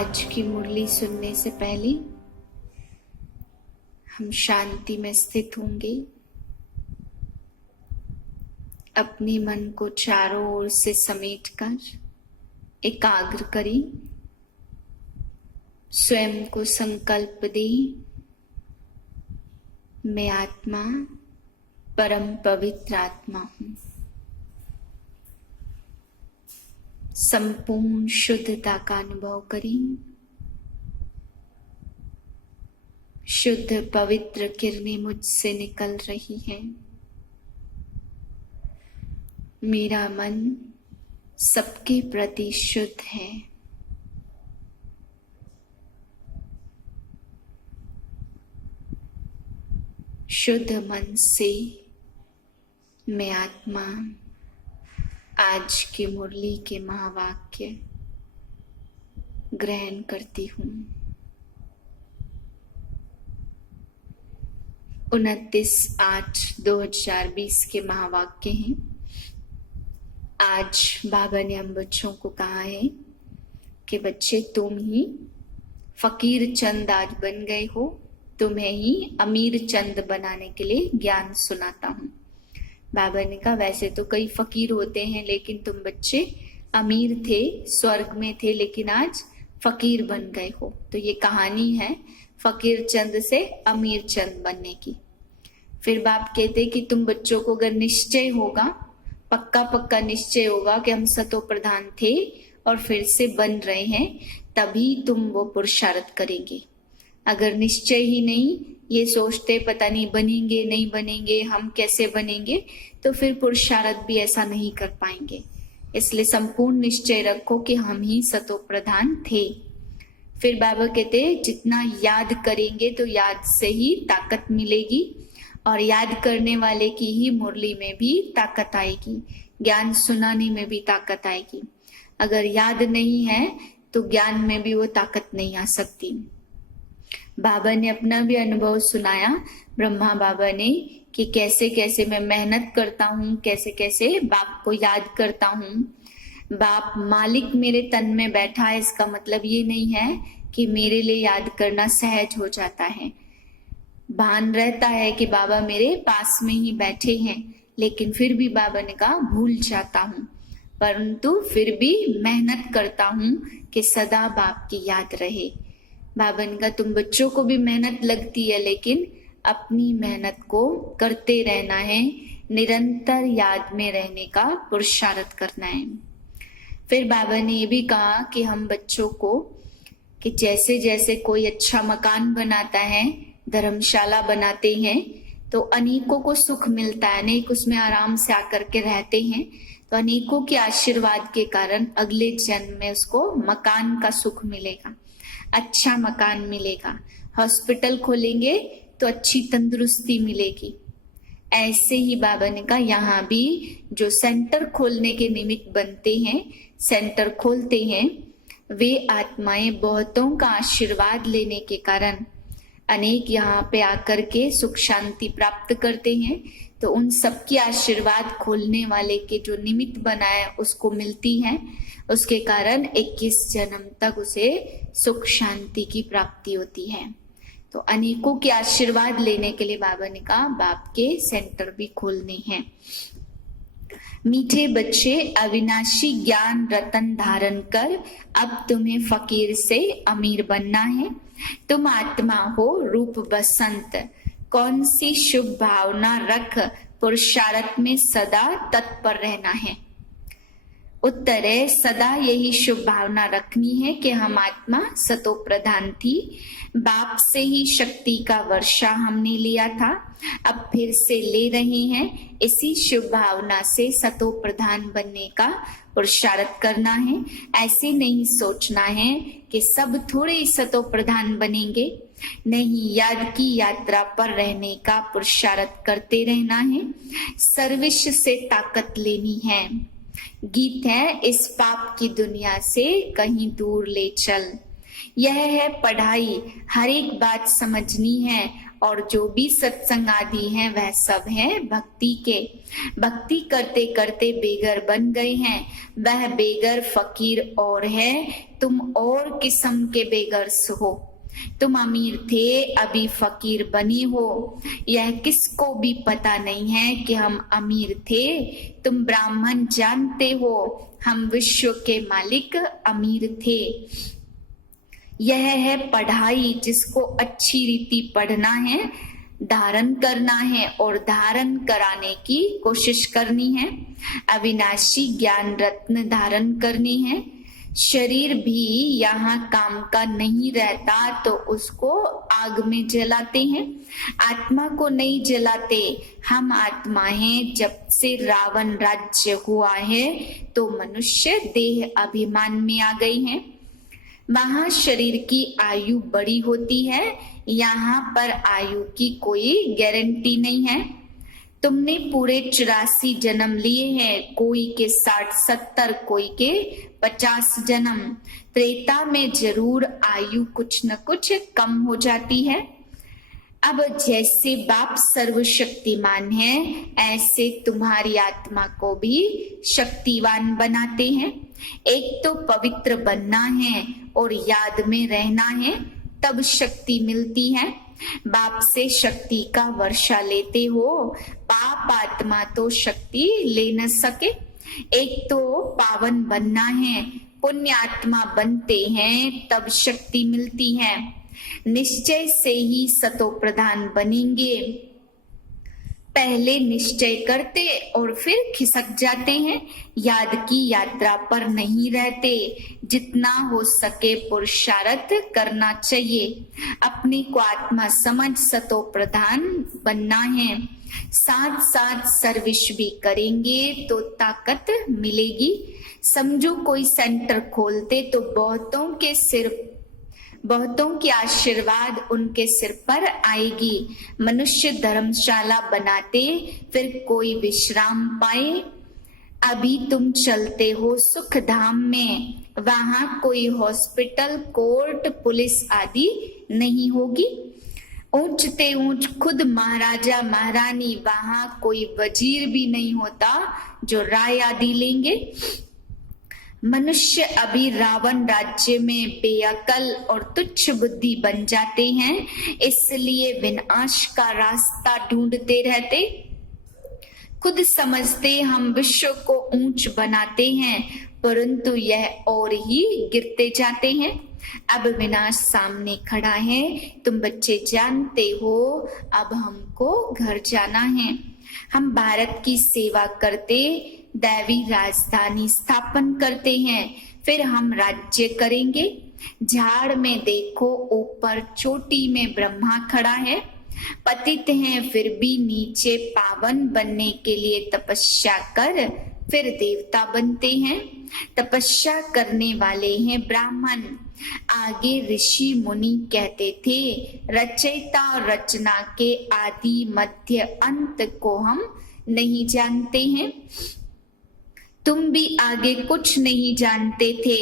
आज की मुरली सुनने से पहले हम शांति में स्थित होंगे। अपने मन को चारों ओर से समेटकर एकाग्र करें। स्वयं को संकल्प दें, मैं आत्मा परम पवित्र आत्मा हूँ। संपूर्ण शुद्धता का अनुभव करें। शुद्ध पवित्र किरणें मुझसे निकल रही हैं। मेरा मन सबके प्रति शुद्ध है। शुद्ध मन से मैं आत्मा आज की मुरली के महावाक्य ग्रहण करती हूँ। 29/8/2020 के महावाक्य हैं। आज बाबा ने हम बच्चों को कहा है कि बच्चे तुम ही फकीर चंद आज बन गए हो, तुम्हें ही अमीर चंद बनाने के लिए ज्ञान सुनाता हूँ। बाबा ने कहा वैसे तो कई फकीर होते हैं, लेकिन तुम बच्चे अमीर थे, स्वर्ग में थे, लेकिन आज फकीर बन गए हो। तो ये कहानी है फकीर चंद से अमीर चंद बनने की। फिर बाप कहते कि तुम बच्चों को अगर निश्चय होगा, पक्का निश्चय होगा कि हम सतो प्रधान थे और फिर से बन रहे हैं, तभी तुम वो पुरुषार्थ करेंगे। अगर निश्चय ही नहीं, ये सोचते पता नहीं बनेंगे नहीं बनेंगे, हम कैसे बनेंगे, तो फिर पुरुषार्थ भी ऐसा नहीं कर पाएंगे। इसलिए संपूर्ण निश्चय रखो कि हम ही सतो प्रधान थे। फिर बाबा कहते जितना याद करेंगे तो याद से ही ताकत मिलेगी, और याद करने वाले की ही मुरली में भी ताकत आएगी, ज्ञान सुनाने में भी ताकत आएगी। अगर याद नहीं है तो ज्ञान में भी वो ताकत नहीं आ सकती। बाबा ने अपना भी अनुभव सुनाया, ब्रह्मा बाबा ने, कि कैसे कैसे मैं मेहनत करता हूँ, कैसे कैसे बाप को याद करता हूँ। बाप मालिक मेरे तन में बैठा है, इसका मतलब ये नहीं है कि मेरे लिए याद करना सहज हो जाता है। भान रहता है कि बाबा मेरे पास में ही बैठे हैं, लेकिन फिर भी बाबा ने कहा भूल जाता हूँ, परंतु फिर भी मेहनत करता हूँ कि सदा बाप की याद रहे। बाबा ने कहा तुम बच्चों को भी मेहनत लगती है, लेकिन अपनी मेहनत को करते रहना है, निरंतर याद में रहने का पुरुषार्थ करना है। फिर बाबा ने ये भी कहा कि हम बच्चों को कि जैसे जैसे कोई अच्छा मकान बनाता है, धर्मशाला बनाते हैं, तो अनेकों को सुख मिलता है, अनेक उसमें आराम से आकर के रहते हैं, तो अनेकों के आशीर्वाद के कारण अगले जन्म में उसको मकान का सुख मिलेगा, अच्छा मकान मिलेगा। हॉस्पिटल खोलेंगे तो अच्छी तंदुरुस्ती मिलेगी। ऐसे ही बाबा ने कहा यहाँ भी जो सेंटर खोलने के निमित्त बनते हैं, सेंटर खोलते हैं, वे आत्माएं बहुतों का आशीर्वाद लेने के कारण अनेक यहाँ पे आकर के सुख शांति प्राप्त करते हैं। तो उन सबकी आशीर्वाद खोलने वाले के जो निमित्त बनाए उसको मिलती है, उसके कारण 21 जन्म तक उसे सुख शांति की प्राप्ति होती है। तो अनेकों के आशीर्वाद लेने के लिए बाबा ने कहा बाप के सेंटर भी खोलने हैं। मीठे बच्चे, अविनाशी ज्ञान रतन धारण कर अब तुम्हें फकीर से अमीर बनना है। तुम आत्मा हो रूप बसंत, कौन सी शुभ भावना रख पुरुषार्थ में सदा तत्पर रहना है। उत्तर है सदा यही शुभ भावना रखनी है कि हम आत्मा सतो प्रधान थी, बाप से ही शक्ति का वर्षा हमने लिया था, अब फिर से ले रहे हैं। इसी शुभ भावना से सतो प्रधान बनने का पुरुषार्थ करना है। ऐसे नहीं सोचना है कि सब थोड़े ही सतो प्रधान बनेंगे, नहीं, याद की यात्रा पर रहने का पुरुषार्थ करते रहना है। सर्विस से ताकत लेनी है। गीत है इस पाप की दुनिया से कहीं दूर ले चल। यह है पढ़ाई, हर एक बात समझनी है और जो भी सत्संग आदि हैं वह सब हैं भक्ति के। भक्ति करते करते बेगर बन गए हैं, वह बेगर फकीर और है, तुम और किस्म के बेगर्स हो। तुम अमीर थे, अभी फकीर बने हो। यह किसको भी पता नहीं है कि हम अमीर थे। तुम ब्राह्मण जानते हो, हम विश्व के मालिक अमीर थे। यह है पढ़ाई, जिसको अच्छी रीति पढ़ना है, धारण करना है और धारण कराने की कोशिश करनी है। अविनाशी ज्ञान रत्न धारण करनी है। शरीर भी यहाँ काम का नहीं रहता तो उसको आग में जलाते हैं, आत्मा को नहीं जलाते। हम आत्मा हैं। जब से रावण राज्य हुआ है तो मनुष्य देह अभिमान में आ गई है। वहां शरीर की आयु बड़ी होती है, यहाँ पर आयु की कोई गारंटी नहीं है। तुमने पूरे 84 जन्म लिए हैं, कोई के 60-70, कोई के 50 जन्म। त्रेता में जरूर आयु कुछ न कुछ कम हो जाती है। अब जैसे बाप सर्वशक्तिमान है, ऐसे तुम्हारी आत्मा को भी शक्तिवान बनाते हैं। एक तो पवित्र बनना है और याद में रहना है, तब शक्ति मिलती है। बाप से शक्ति का वर्षा लेते हो, पाप आत्मा तो शक्ति ले न सके। एक तो पावन बनना है, पुण्य आत्मा बनते हैं तब शक्ति मिलती है। निश्चय से ही सतो प्रधान बनेंगे। पहले निश्चय करते और फिर खिसक जाते हैं, याद की यात्रा पर नहीं रहते। जितना हो सके पुरुषार्थ करना चाहिए, अपने को आत्मा समझ सतो प्रधान बनना है। साथ साथ सर्विस भी करेंगे तो ताकत मिलेगी। समझो कोई सेंटर खोलते तो बहुतों की आशीर्वाद उनके सिर पर आएगी। मनुष्य धर्मशाला बनाते फिर कोई विश्राम पाए। अभी तुम चलते हो सुख धाम में, वहां कोई हॉस्पिटल, कोर्ट, पुलिस आदि नहीं होगी। ऊंचते ऊंच खुद महाराजा महारानी, वहां कोई वजीर भी नहीं होता जो राय आदि लेंगे। मनुष्य अभी रावण राज्य में बेअकल और तुच्छ बुद्धि बन जाते हैं, इसलिए विनाश का रास्ता ढूंढते रहते। खुद समझते हम विश्व को ऊंच बनाते हैं, परंतु यह और ही गिरते जाते हैं। अब विनाश सामने खड़ा है, तुम बच्चे जानते हो। अब हमको घर जाना है। हम भारत की सेवा करते, दैवी राजधानी स्थापन करते हैं, फिर हम राज्य करेंगे। झाड़ में देखो, ऊपर चोटी में ब्रह्मा खड़ा है। पतित हैं फिर भी नीचे पावन बनने के लिए तपस्या कर फिर देवता बनते हैं। तपस्या करने वाले हैं ब्राह्मण। आगे ऋषि मुनि कहते थे, रचयिता और रचना के आदि मध्य अंत को हम नहीं जानते हैं। तुम भी आगे कुछ नहीं जानते थे।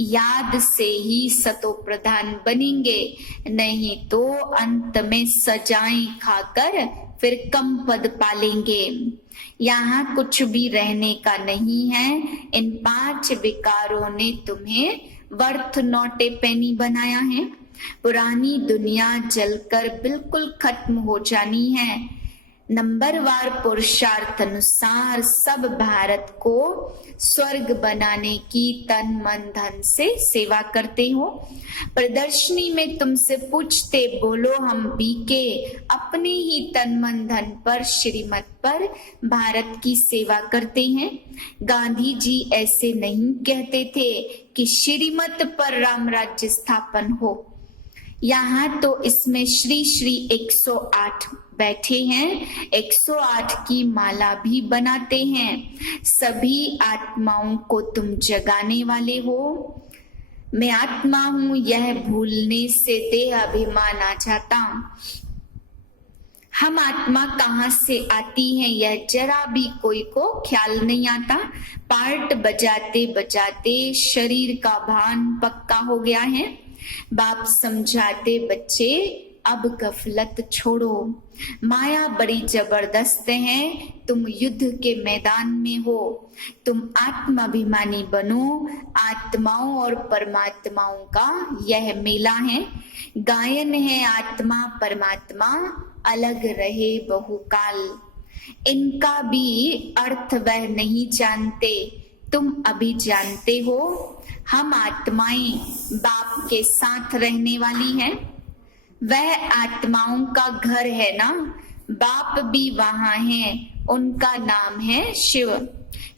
याद से ही सतो प्रधान बनेंगे, नहीं तो अंत में सजाएं खाकर फिर कम पद पालेंगे। यहाँ कुछ भी रहने का नहीं है। इन 5 विकारों ने तुम्हें वर्थ नॉट ए पेनी बनाया है। पुरानी दुनिया जलकर बिल्कुल खत्म हो जानी है। नंबरवार पुरुषार्थ अनुसार सब भारत को स्वर्ग बनाने की तन मन धन से सेवा करते हो। प्रदर्शनी में तुमसे पूछते, बोलो हम बीके अपने ही तन मन धन पर, श्रीमत पर भारत की सेवा करते हैं। गांधी जी ऐसे नहीं कहते थे कि श्रीमत पर राम राज्य स्थापन हो। यहाँ तो इसमें श्री श्री 108 बैठे हैं, 108 की माला भी बनाते हैं। सभी आत्माओं को तुम जगाने वाले हो। मैं आत्मा हूं, यह भूलने से देह अभिमान आ जाता। हम आत्मा कहाँ से आती है यह जरा भी कोई को ख्याल नहीं आता। पार्ट बजाते बजाते शरीर का भान पक्का हो गया है। बाप समझाते, बच्चे अब गफलत छोड़ो। माया बड़ी जबरदस्त है, तुम युद्ध के मैदान में हो। तुम आत्माभिमानी बनो। आत्माओं और परमात्माओं का यह मेला है। गायन है आत्मा परमात्मा, अलग रहे बहुकाल। इनका भी अर्थ वह नहीं जानते, तुम अभी जानते हो। हम आत्माएं बाप के साथ रहने वाली हैं। वह आत्माओं का घर है ना, बाप भी वहां है। उनका नाम है शिव।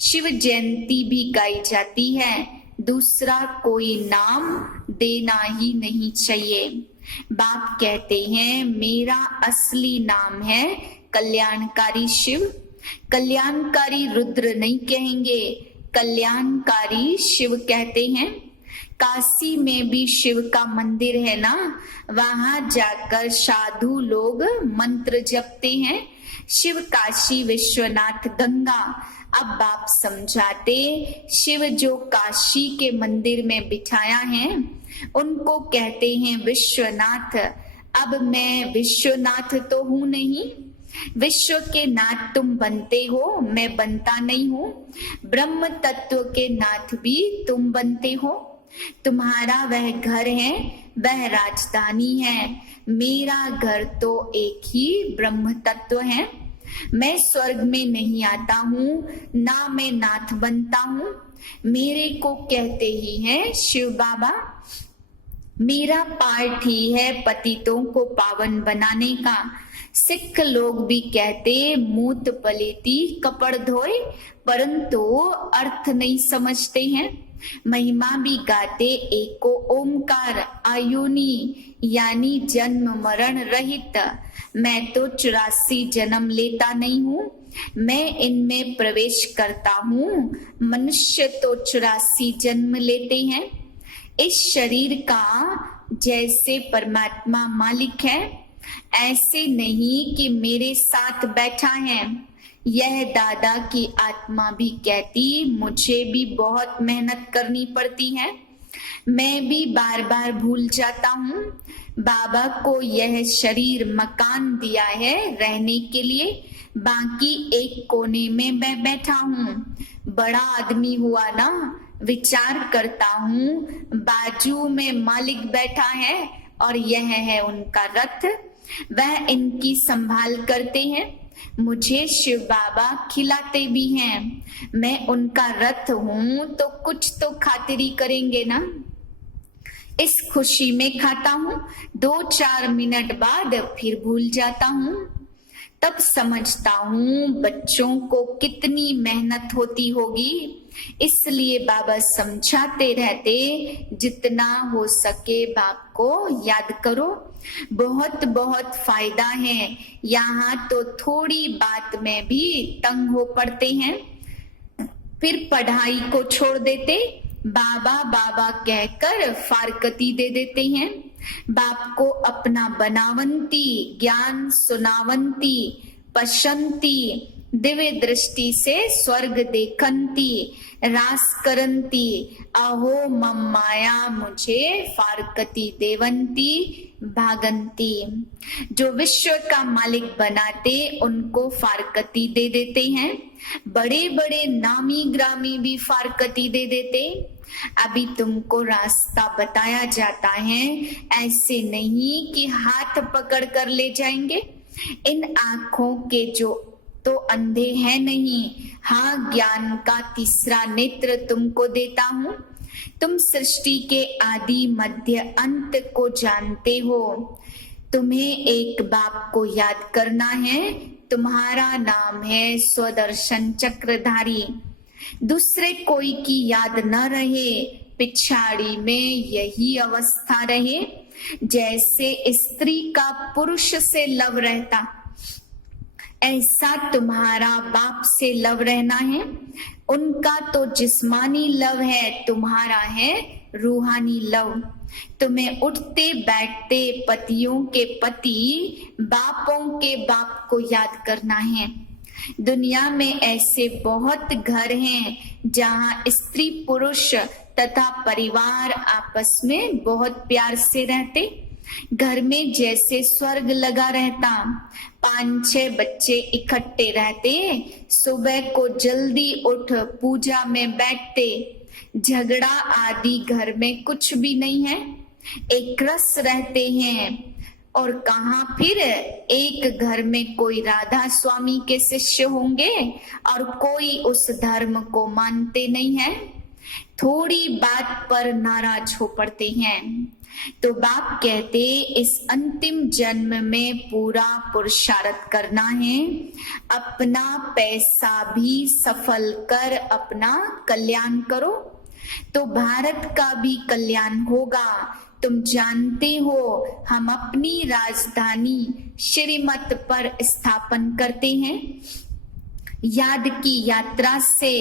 शिव जयंती भी गाई जाती है। दूसरा कोई नाम देना ही नहीं चाहिए। बाप कहते हैं मेरा असली नाम है कल्याणकारी शिव। कल्याणकारी रुद्र नहीं कहेंगे, कल्याणकारी शिव कहते हैं। काशी में भी शिव का मंदिर है ना, वहां जाकर साधु लोग मंत्र जपते हैं। शिव काशी विश्वनाथ गंगा। अब बाप समझाते, शिव जो काशी के मंदिर में बिठाया है उनको कहते हैं विश्वनाथ। अब मैं विश्वनाथ तो हूं नहीं, विश्व के नाथ तुम बनते हो, मैं बनता नहीं हूँ। ब्रह्म तत्व के नाथ भी तुम बनते हो। तुम्हारा वह घर है, वह राजधानी है। मेरा घर तो एक ही ब्रह्म तत्व है। मैं स्वर्ग में नहीं आता हूँ, ना मैं नाथ बनता हूँ। मेरे को कहते ही है शिव बाबा। मेरा पार्ट ही है पतितों को पावन बनाने का। सिख लोग भी कहते मूत पलेती कपड़ धोए, परंतु अर्थ नहीं समझते हैं। महिमा भी गाते एको ओमकार आयुनी, यानी जन्म मरण रहित। मैं तो 84 जन्म लेता नहीं हूँ, मैं इनमें प्रवेश करता हूँ। मनुष्य तो 84 जन्म लेते हैं। इस शरीर का जैसे परमात्मा मालिक है, ऐसे नहीं कि मेरे साथ बैठा है। यह दादा की आत्मा भी कहती मुझे भी बहुत मेहनत करनी पड़ती है, मैं भी बार बार भूल जाता हूँ। बाबा को यह शरीर मकान दिया है रहने के लिए, बाकी एक कोने में मैं बैठा हूँ। बड़ा आदमी हुआ ना, विचार करता हूँ बाजू में मालिक बैठा है और यह है उनका रथ, वह इनकी संभाल करते हैं। मुझे शिव बाबा खिलाते भी हैं। मैं उनका रथ हूँ तो कुछ तो खातिरी करेंगे ना। इस खुशी में खाता हूँ, 2-4 मिनट बाद फिर भूल जाता हूँ। तब समझता हूँ बच्चों को कितनी मेहनत होती होगी। इसलिए बाबा समझाते रहते जितना हो सके बाप को याद करो, बहुत बहुत फायदा है। यहाँ तो थोड़ी बात में भी तंग हो पड़ते हैं, फिर पढ़ाई को छोड़ देते, बाबा बाबा कहकर फारकती दे देते हैं। बाप को अपना बनावंती, ज्ञान सुनावंती, पशंती, दिव्य दृष्टि से स्वर्ग देखंती, रास करंती, अहो मम माया मुझे फारकती देवंती भागंती। जो विश्व का मालिक बनाते उनको फारकती दे देते हैं। बड़े बड़े नामी ग्रामी भी फारकती दे देते। अभी तुमको रास्ता बताया जाता है, ऐसे नहीं कि हाथ पकड़ कर ले जाएंगे। इन आंखों के जो तो अंधे हैं नहीं, हाँ ज्ञान का तीसरा नेत्र तुमको देता हूँ। तुम सृष्टि के आदि मध्य अंत को जानते हो। तुम्हें एक बाप को याद करना है, तुम्हारा नाम है स्वदर्शन चक्रधारी। दूसरे कोई की याद न रहे, पिछाड़ी में यही अवस्था रहे। जैसे स्त्री का पुरुष से लव रहता, ऐसा तुम्हारा बाप से लव रहना है। उनका तो जिस्मानी लव है, तुम्हारा है रूहानी लव। तुम्हें उठते बैठते पतियों के पति, बापों के बाप को याद करना है। दुनिया में ऐसे बहुत घर हैं जहाँ स्त्री पुरुष तथा परिवार आपस में बहुत प्यार से रहते। घर में जैसे स्वर्ग लगा रहता, 5-6 बच्चे इकट्ठे रहते, सुबह को जल्दी उठ पूजा में बैठते, झगड़ा आदि घर में कुछ भी नहीं है, एक रस रहते हैं। और कहाँ फिर एक घर में कोई राधा स्वामी के शिष्य होंगे और कोई उस धर्म को मानते नहीं है, थोड़ी बात पर नाराज हो पड़ते हैं। तो बाप कहते इस अंतिम जन्म में पूरा पुरुषार्थ करना है, अपना पैसा भी सफल कर अपना कल्याण करो, तो भारत का भी कल्याण होगा। तुम जानते हो हम अपनी राजधानी श्रीमत पर स्थापन करते हैं, याद की यात्रा से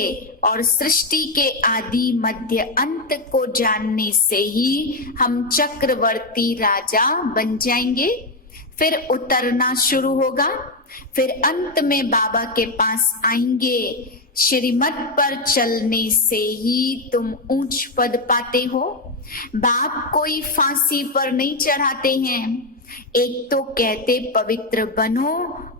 और सृष्टि के आदि मध्य अंत को जानने से ही हम चक्रवर्ती राजा बन जाएंगे। फिर उतरना शुरू होगा, फिर अंत में बाबा के पास आएंगे। श्रीमत पर चलने से ही तुम ऊंच पद पाते हो। बाप कोई फांसी पर नहीं चढ़ाते हैं, एक तो कहते पवित्र बनो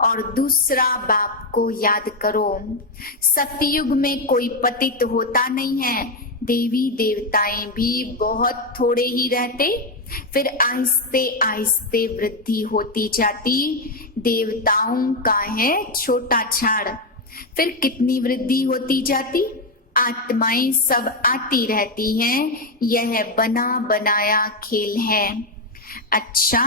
और दूसरा बाप को याद करो। सतयुग में कोई पतित होता नहीं है, देवी देवताएं भी बहुत थोड़े ही रहते, फिर आहिस्ते आहिस्ते वृद्धि होती जाती। देवताओं का है छोटा झाड़, फिर कितनी वृद्धि होती जाती, आत्माएं सब आती रहती हैं, यह बना बनाया खेल है। अच्छा,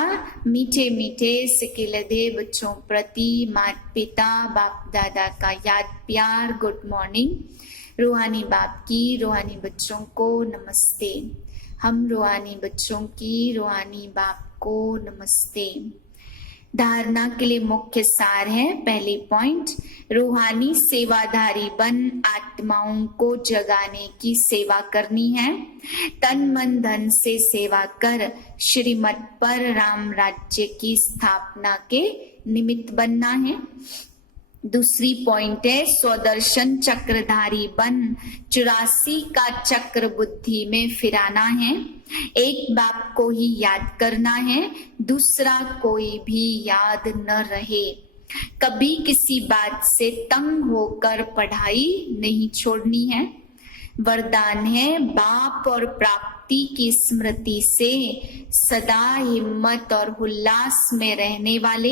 मीठे मीठे सिकिलधे बच्चों प्रति माता पिता बाप दादा का याद प्यार गुड मॉर्निंग। रूहानी बाप की रूहानी बच्चों को नमस्ते। हम रूहानी बच्चों की रूहानी बाप को नमस्ते। धारणा के लिए मुख्य सार है, पहले पॉइंट, रूहानी सेवाधारी बन आत्माओं को जगाने की सेवा करनी है। तन मन धन से सेवा कर श्रीमत पर राम राज्य की स्थापना के निमित्त बनना है। दूसरी पॉइंट है, स्वदर्शन चक्रधारी बन 84 का चक्र बुद्धि में फिराना है। एक बाप को ही याद करना है, दूसरा कोई भी याद न रहे। कभी किसी बात से तंग होकर पढ़ाई नहीं छोड़नी है। वरदान है, बाप और प्राप्ति की स्मृति से सदा हिम्मत और उल्लास में रहने वाले,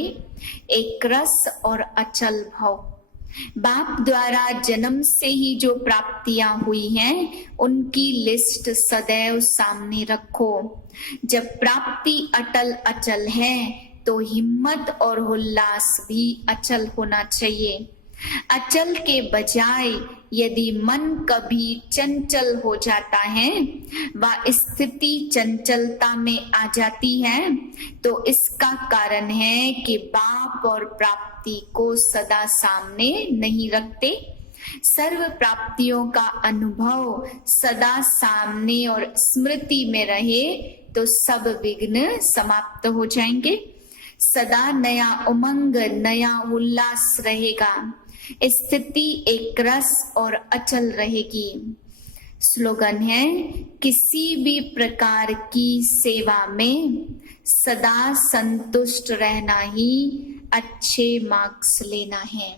एक रस और अचल भाव। बाप द्वारा जन्म से ही जो प्राप्तियां हुई हैं, उनकी लिस्ट सदैव सामने रखो। जब प्राप्ति अटल अचल है तो हिम्मत और उल्लास भी अचल होना चाहिए। अचल के बजाय यदि मन कभी चंचल हो जाता है, वह स्थिति चंचलता में आ जाती है, तो इसका कारण है कि बाप और प्राप्ति को सदा सामने नहीं रखते। सर्व प्राप्तियों का अनुभव सदा सामने और स्मृति में रहे तो सब विघ्न समाप्त हो जाएंगे। सदा नया उमंग नया उल्लास रहेगा, स्थिति एक रस और अचल रहेगी। स्लोगन है, किसी भी प्रकार की सेवा में सदा संतुष्ट रहना ही अच्छे मार्क्स लेना है।